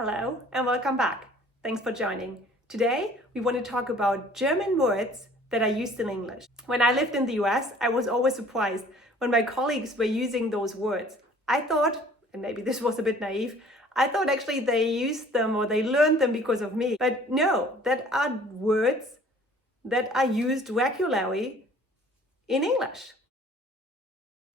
Hello and welcome back. Thanks for joining. Today we want to talk about German words that are used in English. When I lived in the US, I was always surprised when my colleagues were using those words. I thought, and maybe this was a bit naive, I thought actually they used them or they learned them because of me. But no, that are words that are used regularly in English.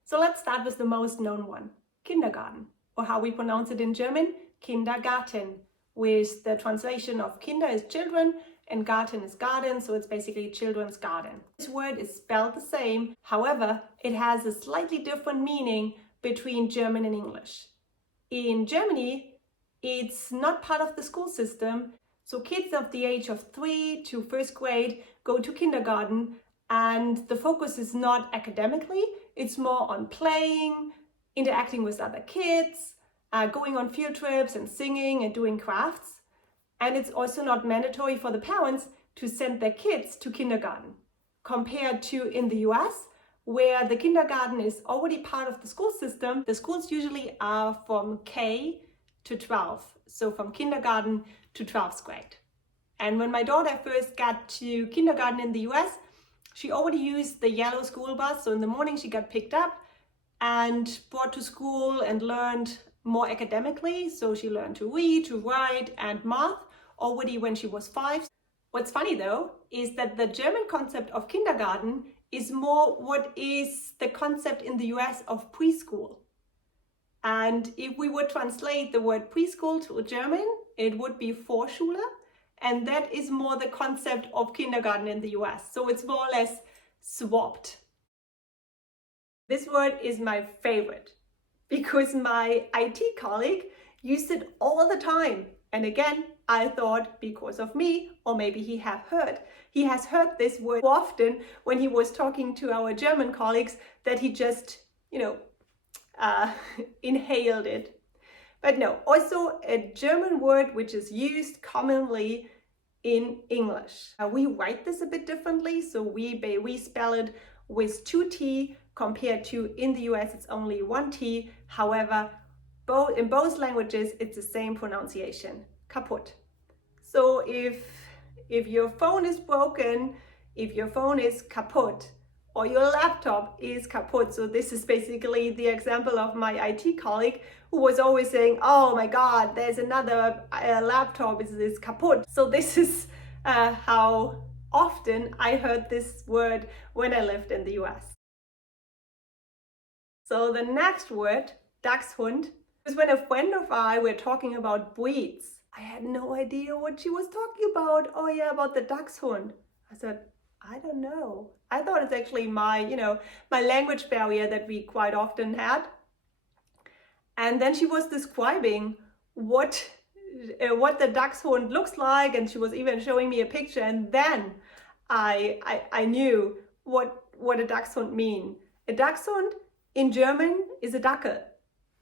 So let's start with the most known one, kindergarten, or how we pronounce it in German, Kindergarten, with the translation of Kinder is children and Garten is garden, so it's basically children's garden. This word is spelled the same, however, it has a slightly different meaning between German and English. In Germany, it's not part of the school system, so kids of the age of 3 to first grade go to kindergarten, and the focus is not academically, it's more on playing, interacting with other kids, going on field trips and singing and doing crafts. And it's also not mandatory for the parents to send their kids to kindergarten, compared to in the US, where the kindergarten is already part of the school system. The schools usually are from K to 12, so from kindergarten to 12th grade. And when my daughter first got to kindergarten in the US, she already used the yellow school bus, so in the morning she got picked up and brought to school and learned more academically, so she learned to read, to write and math already when she was 5. What's funny though is that the German concept of kindergarten is more what is the concept in the US of preschool. And if we would translate the word preschool to German, it would be Vorschule, and that is more the concept of kindergarten in the US. So it's more or less swapped. This word is my favorite, because my IT colleague used it all the time. And again, I thought because of me, or maybe he has heard this word so often when he was talking to our German colleagues that he just, inhaled it. But no, also a German word which is used commonly in English. We write this a bit differently, so we spell it with 2 T, compared to in the US it's only 1 T. However, in both languages it's the same pronunciation, kaput. So if your phone is broken, if your phone is kaput, or your laptop is kaput, so this is basically the example of my IT colleague who was always saying, oh my god, there's another laptop, is kaput. So this is how often I heard this word when I lived in the US. So the next word, Dachshund, was when a friend of I were talking about breeds. I had no idea what she was talking about. Oh yeah, about the Dachshund. I said, I don't know. I thought it's actually my language barrier that we quite often had. And then she was describing what the Dachshund looks like, and she was even showing me a picture, and then I knew what a Dachshund mean. A Dachshund in German is a Dackel,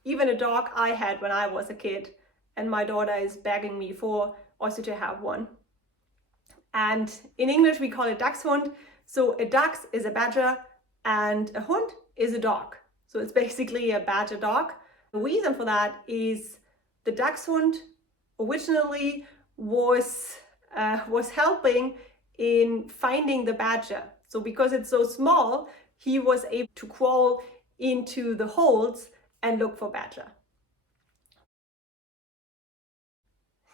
even a dog I had when I was a kid, and my daughter is begging me for also to have one. And in English we call it Dachshund. So a Dachs is a badger and a Hund is a dog. So it's basically a badger dog. The reason for that is the Dachshund originally was helping in finding the badger. So because it's so small, he was able to crawl into the holes and look for badger.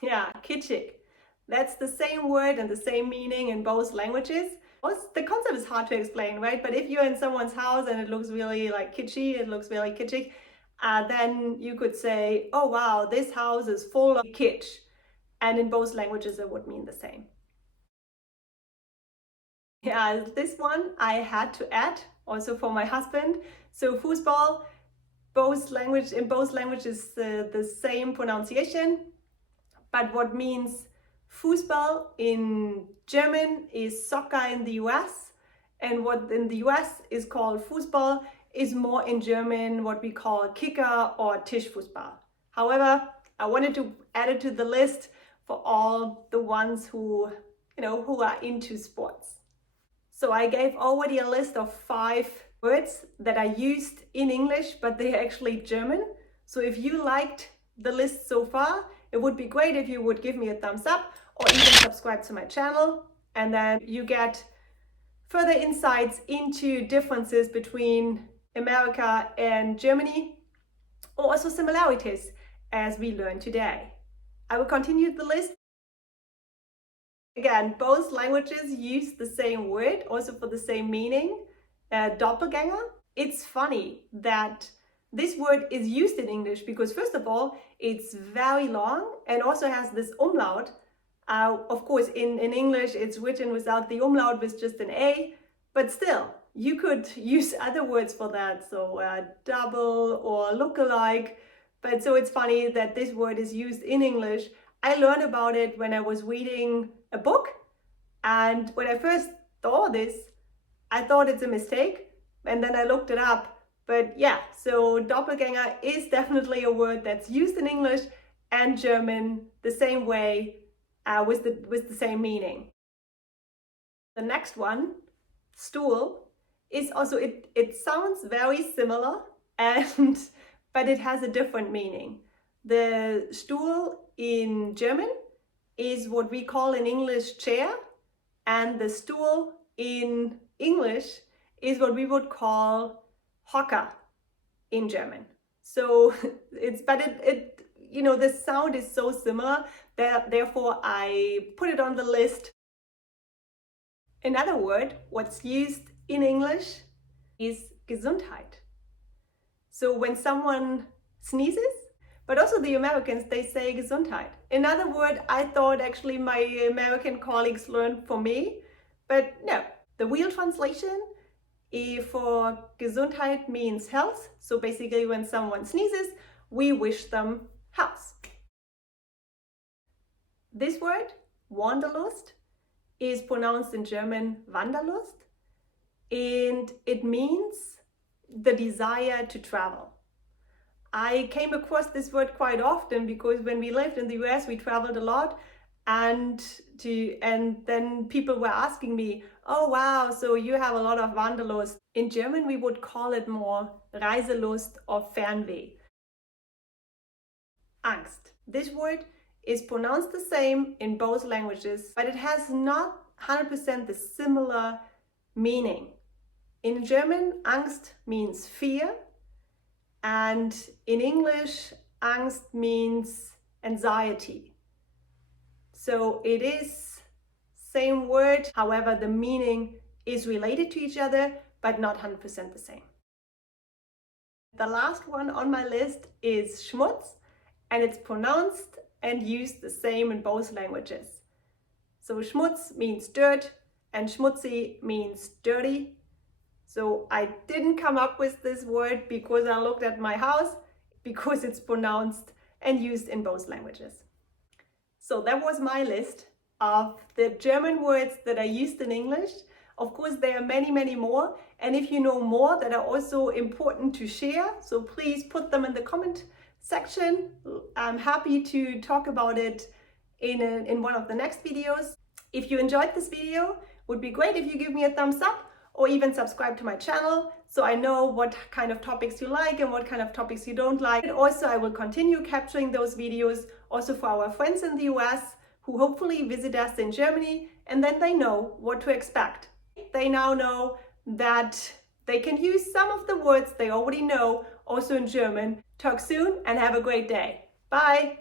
Yeah, kitschig. That's the same word and the same meaning in both languages. The concept is hard to explain, right? But if you're in someone's house and it looks really like kitschy, it looks really kitschig, then you could say, oh wow, this house is full of kitsch. And in both languages it would mean the same. Yeah, this one I had to add also for my husband. So Foosball, in both languages the same pronunciation, but what means Foosball in German is soccer in the US, and what in the US is called Foosball is more in German what we call Kicker or Tischfußball. However, I wanted to add it to the list for all the ones who are into sports. So I gave already a list of 5 words that are used in English, but they're actually German. So if you liked the list so far, it it would be great if you would give me a thumbs up or even subscribe to my channel, and then you get further insights into differences between America and Germany, or also similarities as we learn today. I will continue the list. Again, both languages use the same word, also for the same meaning, doppelganger. It's funny that this word is used in English because, first of all, it's very long and also has this umlaut. Of course, in English, it's written without the umlaut with just an A, but still, you could use other words for that, so double or look-alike. But so it's funny that this word is used in English. I learned about it when I was reading a book, and when I first saw this, I thought it's a mistake, and then I looked it up. But yeah, so doppelganger is definitely a word that's used in English and German the same way, with the same meaning. The next one, stool, is also, it sounds very similar, and but it has a different meaning. The Stool in German is what we call in English chair, and the stool in English is what we would call Hocker in German. So it you know, the sound is so similar that therefore I put it on the list. Another word what's used in English is Gesundheit. So when someone sneezes, but also the Americans, they say Gesundheit. Another word I thought actually my American colleagues learned for me, but no, the real translation for Gesundheit means health. So basically when someone sneezes, we wish them health. This word, Wanderlust, is pronounced in German Wanderlust, and it means the desire to travel. I came across this word quite often because when we lived in the US, we traveled a lot, and then people were asking me, oh wow, so you have a lot of Wanderlust. In German, we would call it more Reiselust or Fernweh. Angst. This word is pronounced the same in both languages, but it has not 100% the similar meaning. In German, Angst means fear, and in English, Angst means anxiety. So it is same word, however, the meaning is related to each other, but not 100% the same. The last one on my list is Schmutz, and it's pronounced and used the same in both languages. So Schmutz means dirt, and schmutzy means dirty. So I didn't come up with this word because I looked at my house, because it's pronounced and used in both languages. So that was my list of the German words that are used in English. Of course, there are many, many more. And if you know more that are also important to share, so please put them in the comment section. I'm happy to talk about it in one of the next videos. If you enjoyed this video, it would be great if you give me a thumbs up or even subscribe to my channel so I know what kind of topics you like and what kind of topics you don't like. And also I will continue capturing those videos also for our friends in the US who hopefully visit us in Germany, and then they know what to expect. They now know that they can use some of the words they already know also in German. Talk soon and have a great day. Bye!